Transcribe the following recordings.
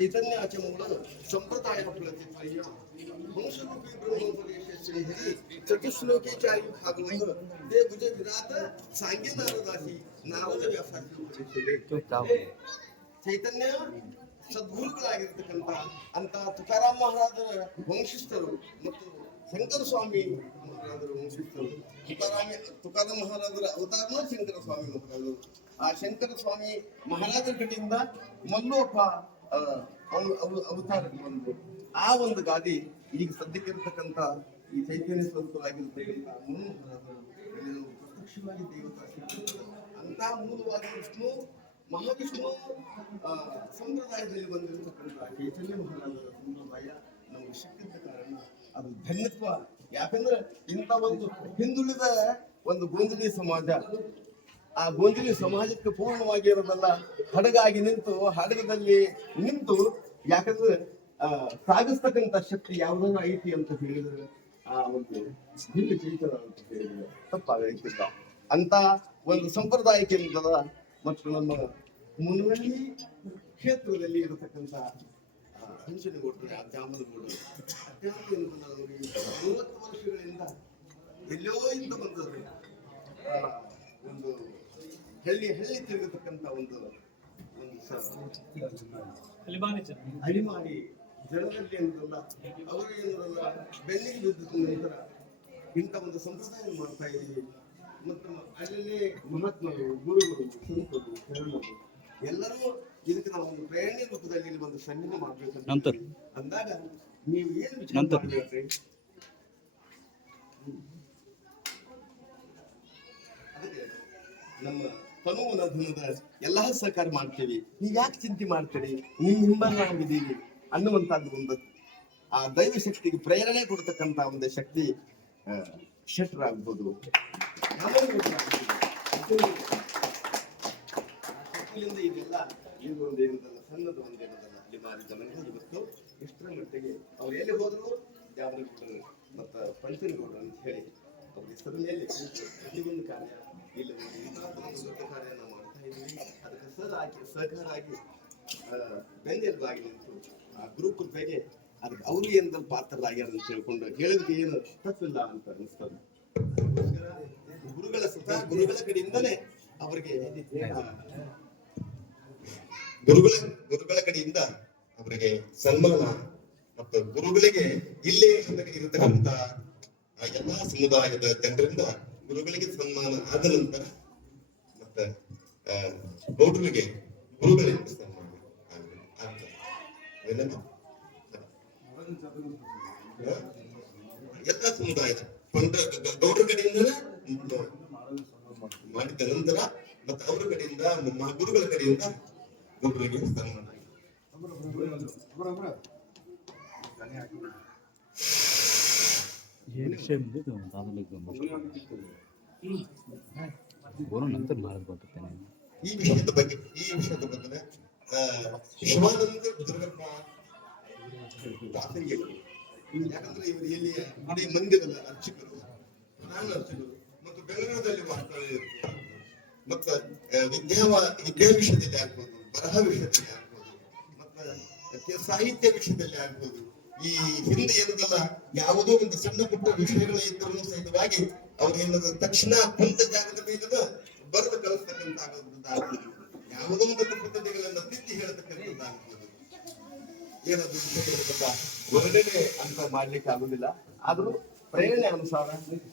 ಚೈತನ್ಯ ಆಚಮಗಳು ಸಂಪ್ರದಾಯ ಪ್ರತಿಫಲಿಯ ವಂಶರೂಪಿ ಬ್ರಹ್ಮೋಪದೇಶ ಶ್ರೀಹರಿ ಚತುಶ್ಲೋಕಿ ಚಾರಿ ಭಾಗವತ ದೇ ಭುಜ ವಿರಾತ ಸಾಂಗ್ಯ ನಾರದಾಸಿ ನಾರದ ವ್ಯಾಸಾರ್ಥಿ ಚೈತನ್ಯ ಸದ್ಗುರುಗಳಾಗಿರ್ತಕ್ಕಂಥ ಅಂತ ತುಕಾರಾಮ್ ಮಹಾರಾಜರ ವಂಶಸ್ಥರು ಮತ್ತು ಶಂಕರ ಸ್ವಾಮಿ ಮಹಾರಾಜರ ವಂಶಸ್ಥರು. ತುಕಾರಾಮ್ ಮಹಾರಾಜರ ಅವತಾರನ ಶಂಕರ ಸ್ವಾಮಿ ಮಹಾರಾಜರು. ಆ ಶಂಕರ ಸ್ವಾಮಿ ಮಹಾರಾಜರ ಕಡೆಯಿಂದ ಮಲ್ಲೋಪ ಅವತಾರ ಬಂದು ಆ ಒಂದು ಗಾದಿ ಈಗ ಸದ್ಯಕ್ಕಿರ್ತಕ್ಕಂಥ ಈ ಚೈತನ್ಯ ಸ್ವರೂಪವಾಗಿರ್ತಕ್ಕಂಥ ಪ್ರತ್ಯಕ್ಷವಾಗಿ ದೇವತಾ ಅಂತ ಮೂಲವಾಗಿ ವಿಷ್ಣು ಮಹಾವಿಷ್ಣು ಸಂಪ್ರದಾಯದಲ್ಲಿ ಬಂದಿರತಕ್ಕಂಥ ಚೈತನ್ಯ ಮಹಾರಾಜರ ಸಂಪ್ರದಾಯ ನಮಗೆ ಸಿಕ್ಕಿದ್ದ ಕಾರಣ ಅದು ಧನ್ಯತ್ವ. ಯಾಕಂದ್ರೆ ಇಂಥ ಒಂದು ಹಿಂದುಳಿದ ಒಂದು ಗೋಂದಲಿ ಸಮಾಜ, ಆ ಗೋಂದಲಿ ಸಮಾಜಕ್ಕೆ ಪೂರ್ಣವಾಗಿ ಇರೋದಲ್ಲ, ಹಡಗಾಗಿ ನಿಂತು ಹಡಗದಲ್ಲಿ ನಿಂತು ಯಾಕಂದ್ರೆ ಸಾಗಿಸ್ತಕ್ಕಂಥ ಶಕ್ತಿ ಯಾವುದನ್ನ ಐತಿ ಅಂತ ಹೇಳಿದ್ರೆ ಆ ಒಂದು ದಿವ್ಯ ಚೈತನ್ಯ ಅಂತ ಹೇಳಿದ್ರೆ ತಪ್ಪಾಗಲಿಕ್ಕಿಲ್ಲ. ಅಂತ ಒಂದು ಸಂಪ್ರದಾಯ ಕೇಂದ್ರದ ಮತ್ತು ನಮ್ಮ ಮುನ್ವಳ್ಳಿ ಕ್ಷೇತ್ರದಲ್ಲಿ ಇರತಕ್ಕಂಥ ಹಂಚನಗೌಡರು ಜಾಮನಗೌಡರು ಅತ್ಯಂತ ನಮಗೆ 30 ವರ್ಷಗಳಿಂದ ಎಲ್ಲೋ ಇಂದ ಬಂದವರು ಒಂದು ಹಳ್ಳಿ ತಿರುಗತಕ್ಕಂಥ ಒಂದು ಅಲಿಮಾರಿ ಜನರಲ್ಲಿ ಏನಲ್ಲ ಅವರು ಏನಲ್ಲ ಬೆನ್ನಿಗೆ ಬಿದ್ದ ನಂತರ ಇಂಥ ಒಂದು ಸಂಪ್ರದಾಯ ಮಾಡ್ತಾ ಇದ್ದೀವಿ. ಮತ್ತು ಅಲ್ಲೇ ಮಹಾತ್ಮರು, ಗುರುಗಳು, ಸಂತರು, ಶರಣರು ಎಲ್ಲರೂ ಇದಕ್ಕೆ ನಾವು ಒಂದು ಪ್ರೇರಣೆ ರೂಪದಲ್ಲಿ ಇಲ್ಲಿ ಒಂದು ಸನ್ನಿಧಿ ಮಾಡ್ಬೇಕಂತ ಅಂದಾಗ ನೀವು ಏನು ವಿಚಾರ ಮಾಡ್ಬೇಕ್ರಿ? ಅದಕ್ಕೆ ನಮ್ಮ ತನುವನ ಧನದ ಎಲ್ಲಾ ಸಹಕಾರ ಮಾಡ್ತೀವಿ. ನೀವು ಯಾಕೆ ಚಿಂತೆ ಮಾಡ್ತೀರಿ? ನಿಮ್ಮ ನಾವಿದ್ದೀವಿ ಅನ್ನುವಂತದ್ದು ಒಂದು ಆ ದೈವ ಶಕ್ತಿಗೆ ಪ್ರೇರಣೆ ಕೊಡ್ತಕ್ಕಂತ ಒಂದು ಶಕ್ತಿ ಶೆಟ್ರಾಗ್ಬೋದು, ಶಕ್ತಿಯಿಂದ ಇದೆಲ್ಲ ಇದು ಒಂದೇನದಲ್ಲ, ಸಣ್ಣದ ಒಂದೇನದಲ್ಲ. ಅಲ್ಲಿ ಮಾರಿ ಜನಗಳು ಇವತ್ತು ಎಷ್ಟರ ಮಟ್ಟಿಗೆ ಅವ್ರು ಎಲ್ಲಿ ಹೋದ್ರು ಜಾಮನಗೌಡರು ಮತ್ತ ಪಂಚನಗೌಡರು ಅಂತ ಹೇಳಿ ಅವ್ರ ಹೆಸರ ಮೇಲೆ ಪ್ರತಿಯೊಂದು ಕಾರ್ಯ ಇಲ್ಲಿ ದೊಡ್ಡ ಕಾರ್ಯ ನಾವು ಮಾಡ್ತಾ ಇದ್ದೀವಿ. ಅದಕ್ಕೆ ಸಹಕಾರ ಆಗಿ ಬೆನ್ನೆಲುಬಾಗಿ ನಿಂತು ಆ ಗ್ರೂಪ್ ಬಗ್ಗೆ ಅದಕ್ಕೆ ಅವರು ಏನದಲ್ಲಿ ಪಾತ್ರರಾಗ್ಯಾರ ಅಂತ ಹೇಳ್ಕೊಂಡು ಹೇಳಿದ್ರೆ ಏನು ತಪ್ಪಿಲ್ಲ ಅಂತ ಅನಿಸ್ತದೆ. ಗುರುಗಳ ಕಡೆಯಿಂದಲೇ ಅವರಿಗೆ ಗುರುಗಳ ಕಡೆಯಿಂದ ಅವರಿಗೆ ಸನ್ಮಾನ ಮತ್ತು ಗುರುಗಳಿಗೆ ಇಲ್ಲೇ ಇರತಕ್ಕಂತ ಎಲ್ಲಾ ಸಮುದಾಯದ ಜನರಿಂದ ಗುರುಗಳಿಗೆ ಸನ್ಮಾನ ಆದ ನಂತರ ಮತ್ತೆ ಗೌಡರಿಗೆ ಗುರುಗಳಿಂದ ಸನ್ಮಾನ ಎಲ್ಲ ಸಮುದಾಯದ ಗೌಡರ ಕಡೆಯಿಂದಲೇ ಮಾಡಿದ ನಂತರ ಮತ್ತೆ ಅವರ ಕಡೆಯಿಂದ ಗುರುಗಳ ಕಡೆಯಿಂದ ಗುರುಗಳಿಗೆ ಸನ್ಮಾನ. ಈ ವಿಷಯದ ಬಗ್ಗೆ ಶಿವಾನಂದ ದುರ್ಗಪ್ಪ ದಾಸರಿಗಳು, ಯಾಕಂದ್ರೆ ಇವರು ಎಲ್ಲಿ ಗುಡಿ ಮಂದಿರದ ಅರ್ಚಕರು, ಪ್ರಧಾನ ಅರ್ಚಕರು ಮತ್ತು ಬೆಂಗಳೂರಲ್ಲಿ ಮಾಡ್ತಾ ಇರ್ತಾರೆ. ಮತ್ತು ವಿದ್ಯಾ ವಿಷಯದಲ್ಲಿ ಆಗ್ಬೋದು, ಬರಹ ವಿಷಯದಲ್ಲಿ ಆಗ್ಬೋದು, ಮತ್ತೆ ಸಾಹಿತ್ಯ ವಿಷಯದಲ್ಲಿ ಆಗ್ಬೋದು. ಈ ಹಿಂದೆ ಏನದಲ್ಲ ಯಾವುದೋ ಒಂದು ಸಣ್ಣ ಪುಟ್ಟ ವಿಷಯಗಳು ಇದ್ದರೂ ಸಹಿತವಾಗಿ ಅವ್ರು ಏನದ ತಕ್ಷಣ ಕುಂತ ಜಾಗದ ಮೇಲದ ಬರೆದು ಕಳಿಸ್ತಕ್ಕಂತಾಗೋದಾಗ್ಬೋದು, ಯಾವುದೋ ಒಂದು ಪದ್ಧತಿಗಳನ್ನ ತಿದ್ದಿ ಹೇಳ್ತಕ್ಕಂಥದ್ದಾಗ್ಬೋದು. ಏನದು ವರ್ಣನೆ ಅಂತ ಮಾಡ್ಲಿಕ್ಕೆ ಆಗುದಿಲ್ಲ. ಆದ್ರೂ ಪ್ರೇರಣೆ ಅನುಸಾರ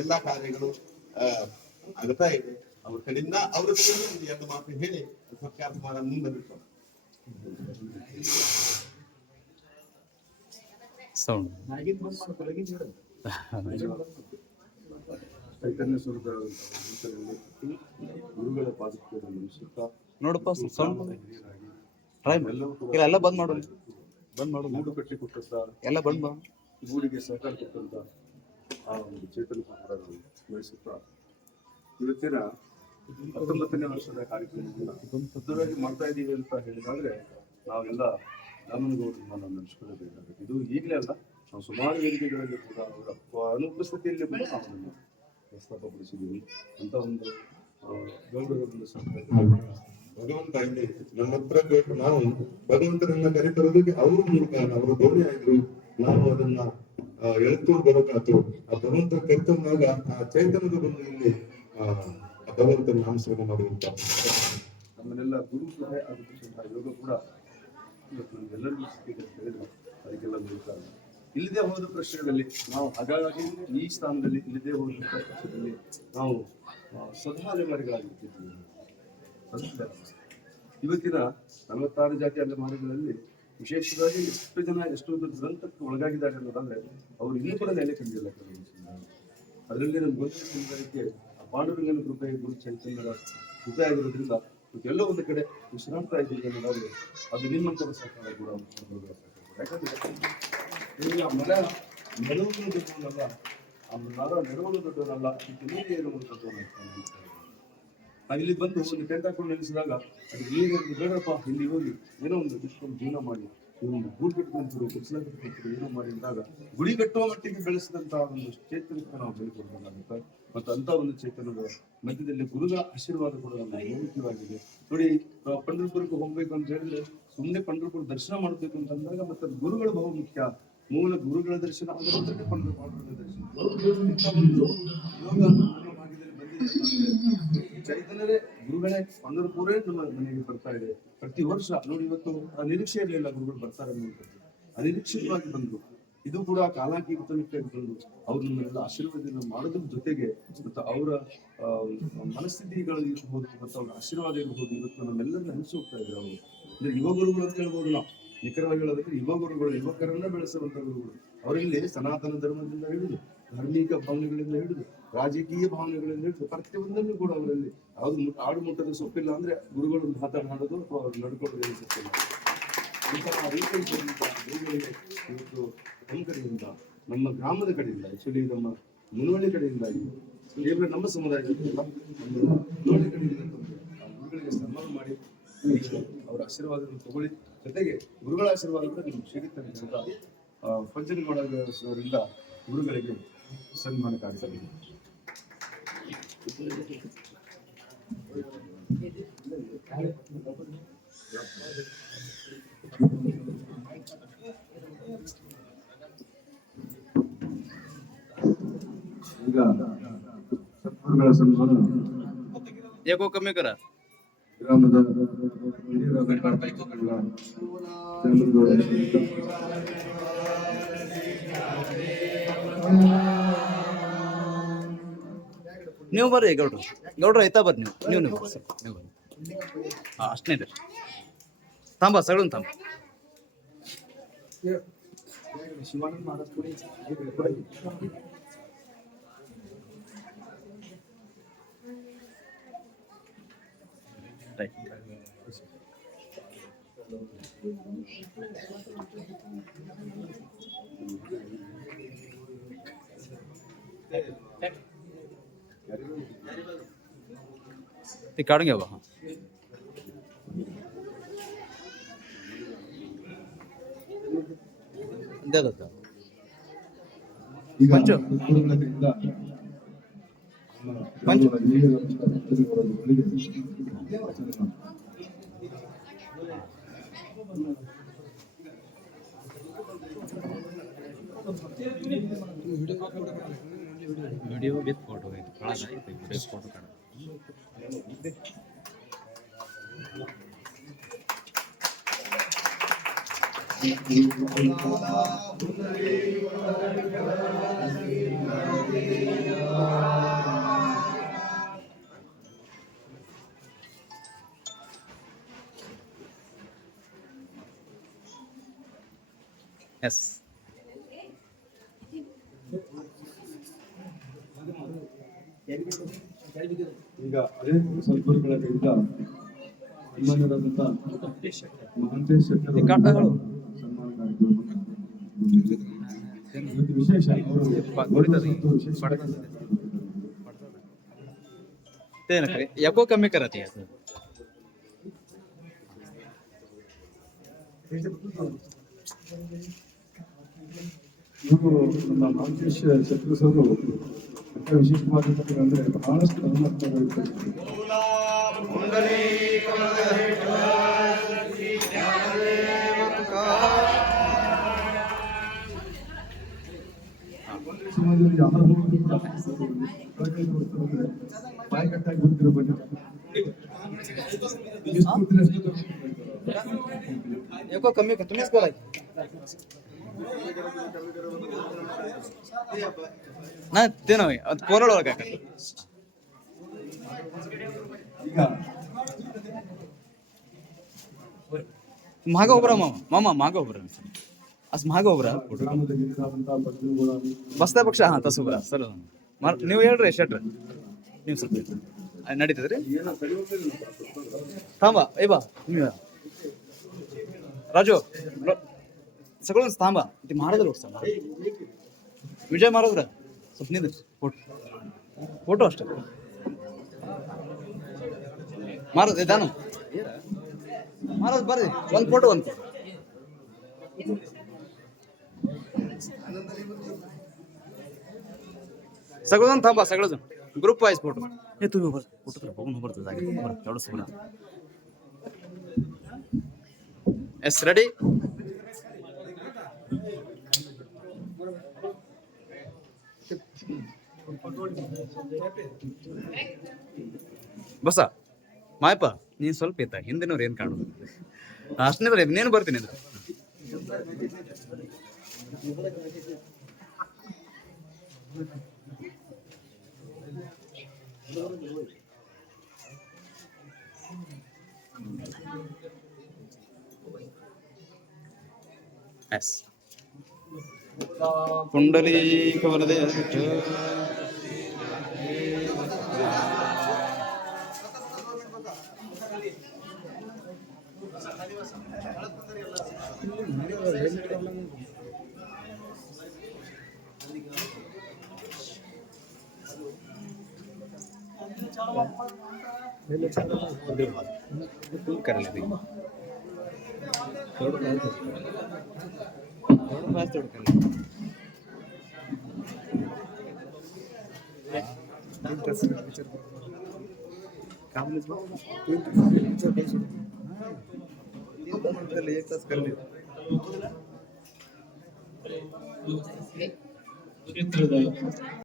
ಎಲ್ಲಾ ಕಾರ್ಯಗಳು ಆಗ್ತಾ ಇದೆ. ಅವ್ರ ಕಡೆಯಿಂದ ಅವ್ರ ಕಡೆಯಿಂದ ಒಂದು ಎರಡು ಮಾತು ಹೇಳಿ ಸರ್ಕಾರ ಮಾಡೋ ಮುಂದೆ ಬಿಟ್ಟು ಚೈತನ್ಯ ಸ್ವರೂಪ ಗುರುಗಳ ಪಾದಕ್ಕೆ ನೋಡಪ್ಪ ಎಲ್ಲ ಬಂದ್ ಮಾಡು ಮೂಡು ಕಟ್ಟಿ ಕೊಟ್ಟಂತ ಎಲ್ಲ ಬಂದ್ ಗೂಡಿಗೆ ಸಹಕಾರ ಕೊಟ್ಟಂತ ಆ ಒಂದು ಚೇತನ ವಹಿಸುತ್ತಾ ಇವತ್ತಿನ 19ನೇ ವರ್ಷದ ಕಾರ್ಯಕ್ರಮವನ್ನು ಸದೃಢವಾಗಿ ಮಾಡ್ತಾ ಇದ್ದೀವಿ ಅಂತ ಹೇಳಿದಾದ್ರೆ ನಾವೆಲ್ಲ ರಾಮನಗೌಡರನ್ನ ನಾವು ನೆನೆಸ್ಕೊಳ್ಳಬೇಕಾಗುತ್ತೆ. ಇದು ಈಗಲೇ ಅಲ್ಲ, ನಾವು ಸುಮಾರು ವೇದಿಕೆಗಳಲ್ಲಿ ಕೂಡ ಅವರ ಅನುಪಸ್ಥಿತಿಯಲ್ಲಿ ಕೂಡ ನಾವು ಅದನ್ನು ಪ್ರಸ್ತಾಪಪಡಿಸಿದ್ದೀವಿ. ಅಂತ ಒಂದು ಗೌರವವನ್ನು ಭಗವಂತ ಇಲ್ಲಿ ನಮ್ಮ ಹತ್ರ ನಾವು ಭಗವಂತನನ್ನ ಕರೆತರೋದಕ್ಕೆ ಅವರು ಮೂಲಕ ಅವರು ದೋಣಿ ಆಯ್ತು, ನಾವು ಅದನ್ನ ಎಳ್ಕೊಂಡು ಬರೋಕಾತು. ಆ ಭಗವಂತ ಕರ್ತನಾಗ ಆ ಚೈತನ್ಯದ ಬಂದು ಇಲ್ಲಿ ಆ ಭಗವಂತನ ನಾಮಸ್ಮರಣೆ ಮಾಡುವಂತ ನಮ್ಮನ್ನೆಲ್ಲ ಗುರು ಆಗುವಂತಹ ಯೋಗ ಕೂಡ ಇವತ್ತು ನಮ್ಗೆಲ್ಲರಿಗೂ ಸಿಕ್ಕಿದೆ ಅಂತ ಹೇಳಿದ್ರೆ ಅದಕ್ಕೆಲ್ಲ ಮೂಲಕ ಇಲ್ಲದೆ ಹೋದ ಪ್ರಶ್ನೆಗಳಲ್ಲಿ ನಾವು ಹಾಗಾಗಿ ಈ ಸ್ಥಾನದಲ್ಲಿ ಇಲ್ಲದೆ ಹೋದ ಪ್ರಶ್ನೆಗಳಲ್ಲಿ ನಾವು ಸದಾ ಅಲೆಮಾರಿಗಳಾಗಿರ್ತಿದ್ವಿ. ಇವತ್ತಿನ 46 ಜಾತಿ ಅಲೆಮಾರಿಗಳಲ್ಲಿ ವಿಶೇಷವಾಗಿ ಎಷ್ಟು ಜನ ಎಷ್ಟು ದುರಂತಕ್ಕೆ ಒಳಗಾಗಿದ್ದಾರೆ ಅನ್ನೋದಾದ್ರೆ ಅವರು ಇನ್ನೂ ಕೂಡ ನೆಲೆ ಕಂಡಿಲ್ಲ. ಅದರಲ್ಲಿ ನಮ್ಗೆ ಗೊತ್ತಿದ್ದಕ್ಕೆ ಪಾಂಡುರಂಗನ ಕೃಪೆ ಗುರು ಚೈತನ್ಯರ ಕೃಪೆ ಆಗಿರೋದ್ರಿಂದ ಎಲ್ಲೋ ಒಂದು ಕಡೆ ವಿಶ್ರಾಂತ ಆಯ್ತು ಅನ್ನೋದಾದ್ರೆ ಅದು ನಿಮ್ಮಂತರ ಸಹಕಾರ ಕೂಡ. ಯಾಕಂದ್ರೆ ಮರ ನೆರವನ್ನು ದೊಡ್ಡವನಲ್ಲ, ಆ ಮರ ನೆರವನ್ನು ದೊಡ್ಡವನಲ್ಲ, ನೀರೇ ಇರುವಂಥದ್ದು. ಇಲ್ಲಿ ಬಂದು ಒಂದು ಟೆಂಟ್ ಹಾಕೊಂಡು ನಿಲ್ಲಿಸಿದಾಗ ಅದು ನೀರು ಬೇಡಪ್ಪ, ಇಲ್ಲಿ ಹೋಗಿ ಏನೋ ಒಂದು ಇಷ್ಟೊಂದು ಜೀವನ ಮಾಡಿ ಒಂದು ಗೂಡು ಕಟ್ಕೊಂಡ್ರು, ಕುಸಲ ಕಟ್ಕೊಂಡ್ರು, ಏನೋ ಮಾಡಿ ಅಂದಾಗ ಗುಡಿ ಕಟ್ಟುವ ಮಟ್ಟಿಗೆ ಬೆಳೆಸಿದಂತಹ ಒಂದು ಚೇತನಕ್ಕೆ ನಾವು ಬೆಳೆಕೊಡ್ಬೇಕಾಗುತ್ತೆ. ಮತ್ತು ಅಂತ ಒಂದು ಚೇತನದ ಮಧ್ಯದಲ್ಲಿ ಗುರುಗಳ ಆಶೀರ್ವಾದ ಕೂಡ ನಮಗೆ ಮುಖ್ಯವಾಗಿದೆ. ನೋಡಿ, ಪಂಢರಪುರಕ್ಕೆ ಹೋಗ್ಬೇಕು ಅಂತ ಹೇಳಿದ್ರೆ ಸುಮ್ಮನೆ ಪಂಢರಪುರ ದರ್ಶನ ಮಾಡಬೇಕು ಅಂತ ಅಂದಾಗ ಮತ್ತೆ ಗುರುಗಳು ಬಹು ಮುಖ್ಯ. ಮೂಲ ಗುರುಗಳ ದರ್ಶನ ಅದರ ಪಾಂಡುರಂಗನ ದರ್ಶನ ಚೈತನ್ಯರೇ ಗುರುಗಳೇ ಪಂಢರಪುರೇ ನಮ್ಮ ಮನೆಗೆ ಬರ್ತಾ ಇದೆ ಪ್ರತಿ ವರ್ಷ. ನೋಡಿ, ಇವತ್ತು ಆ ನಿರೀಕ್ಷೆ ಇರಲಿಲ್ಲ ಗುರುಗಳು ಬರ್ತಾರೆ ಅನ್ನುವಂಥದ್ದು, ಅನಿರೀಕ್ಷಿತವಾಗಿ ಬಂದ್ರು. ಇದು ಕೂಡ ಕಾಲಾತೀತನಕ್ಕೆ ಬಂದು ಅವ್ರು ನಮ್ಮೆಲ್ಲ ಆಶೀರ್ವಾದದಿಂದ ಮಾಡೋದ್ರ ಜೊತೆಗೆ ಮತ್ತು ಅವರ ಮನಸ್ಥಿತಿಗಳು ಇರ್ಬೋದು ಮತ್ತು ಅವ್ರ ಆಶೀರ್ವಾದ ಇರ್ಬೋದು ಇವತ್ತು ನಮ್ಮೆಲ್ಲರನ್ನ ಹಂಚಿ ಹೋಗ್ತಾ ಇದ್ದಾರೆ. ಅವರು ಅಂದ್ರೆ ಯುವ ಗುರುಗಳು ಅಂತ ಹೇಳ್ಬೋದು. ನಾವು ನಿಖರವಾಗಿ ಹೇಳೋದಕ್ಕೆ ಯುವ ಗುರುಗಳು, ಯುವಕರನ್ನ ಬೆಳೆಸುವಂತ ಗುರುಗಳು. ಅವರಲ್ಲಿ ಸನಾತನ ಧರ್ಮದಿಂದ ಹಿಡಿದು ಧಾರ್ಮಿಕ ಭಾವನೆಗಳಿಂದ ಹಿಡಿದು ರಾಜಕೀಯ ಭಾವನೆಗಳಿಂದ ಹಿಡಿದು ಪ್ರತಿಯೊಂದನ್ನು ಕೂಡ ಅವರಲ್ಲಿ ಯಾವ್ದು ಆಡು ಮುಟ್ಟದ ಸೊಪ್ಪಿಲ್ಲ ಅಂದ್ರೆ ಗುರುಗಳು ಮಾತನಾಡೋದು ಅಥವಾ ಅವ್ರು ನಡ್ಕೊಳ್ಳೋದು ಅನಿಸುತ್ತಿಲ್ಲ. ಇಂತಹ ರೀತಿಯಲ್ಲಿ ಗುರುಗಳಿಗೆ ಇವತ್ತು ನಮ್ಮ ಕಡೆಯಿಂದ, ನಮ್ಮ ಗ್ರಾಮದ ಕಡೆಯಿಂದ, ಆಕ್ಚುಲಿ ನಮ್ಮ ಮುನವಳ್ಳಿ ಕಡೆಯಿಂದ, ಕೇವಲ ನಮ್ಮ ಸಮುದಾಯದಿಂದ ನಮ್ಮ ಮುನವಳ್ಳಿ ಕಡೆಯಿಂದ ಆ ಗುರುಗಳಿಗೆ ಸನ್ಮಾನ ಮಾಡಿ ಅವರ ಆಶೀರ್ವಾದವನ್ನು ತಗೊಳ್ಳಿ. ಜೊತೆಗೆ ಗುರುಗಳ ಆಶೀರ್ವಾದ ಕೂಡ ನಿಮ್ಗೆ ಸಿಗುತ್ತದೆ ಅಂತ ಪಂಚನಗೌಡ ಅವರಿಂದ ಗುರುಗಳಿಗೆ ಸನ್ಮಾನ ಕಾರ್ಯಕ್ರಮ. ಈಗ ಸದ್ಗುರುಗಳ ಸನ್ಮಾನ एको कमी करा ಗ್ರಾಮದ ನೀವು ಬರ್ರಿ ಗೌಡ್ರ ಐತಾ ಬರ್ರಿ ನೀವು ಅಷ್ಟೇ ರೀ. ತಾಂಬ ಸಗಣ್ ತಾಂಬ ಶಿವಾನಂದ ಮಹಾರಾಜ್ ते काढून घ्या बा. द्या दादा. पंच पंच वीडियो विथ फोटो है थोड़ा सा वीडियो फोटो काढा. Yes. ಈಗ ಅದೇ ಸದ್ಗುರುಗಳ ಕೈಯಿಂದ ಸನ್ಮಾನರಾದಂತ ಮಹಾಂತೇಶ್ ಶೆಟ್ಟರ್ ಸನ್ಮಾನ ಕಾರ್ಯಕ್ರಮ ವಿಶೇಷ. याको कमी करत आहे ಇವರು ನಮ್ಮ ಮಹಾಂತೇಶ್ ಶೆಟ್ಟರ್ ಸರ್ ವಿಶೇಷವಾದಂತ ಅಂದ್ರೆ ಬಹಳಷ್ಟು ಸಮಾಜದಲ್ಲಿ ಆಹಾರ ಬಾಯಿಕಟ್ಟಾಗಿ ಬಿಡ್ತಿರೋ ಬನ್ನಿ ಎಷ್ಟು ಕೊಡ್ತೀರಿ ಅಷ್ಟು एको कमी का तुम्हीच बोला नाही ते नव्हे कोरड ओळखा का ಈಗ महाग उभरा मामा माग उभरा असं महाग उभरा ಗ್ರಾಮದಲ್ಲಿ ಇರುವಂತಹ ಪದ್ಮಗಳು ಬಸ್ತಾಪಕ್ಷ ಹಾ ತಸ ಉಭರಾ ಸರ್ ನೀವು ಹೇಳ್ರಿ ಎಷ್ಟ್ರಿ ನೀವು ಸ್ವಲ್ಪ ನಡೀತದ್ರಿ ಏನೋ ಕಡಿಮೆ थांबा ए बा तुम्ही या. राजू सगळं थांबा ते महाराज लोक सांगा विजय महाराज स्वप्नील फोटो अष्ट महाराज दान महाराज ಬರ್ರಿ ಒಂದು ಫೋಟೋ सगळं थांबा सगळं ग्रुप वाईज फोटो हे तुम्ही फोटो तर बघून उभं जागे एवढं सगळं एस रेडी ಬಸ ಮಾಯಪ್ಪ ನೀನ್ ಸ್ವಲ್ಪ ಇತ್ತ ಹಿಂದಿನವ್ರು ಏನ್ ಕಾಣೋದು ಅಷ್ಟನೇ ಬರ ನೀನು ಬರ್ತೀನಿ ಅಂದ್ರೆ ಎಸ್ ಪುಂಡಲೀಕ ವರದೆ कर ले थोड़ा फास्ट थोड़ा कर काम एक तास कर ले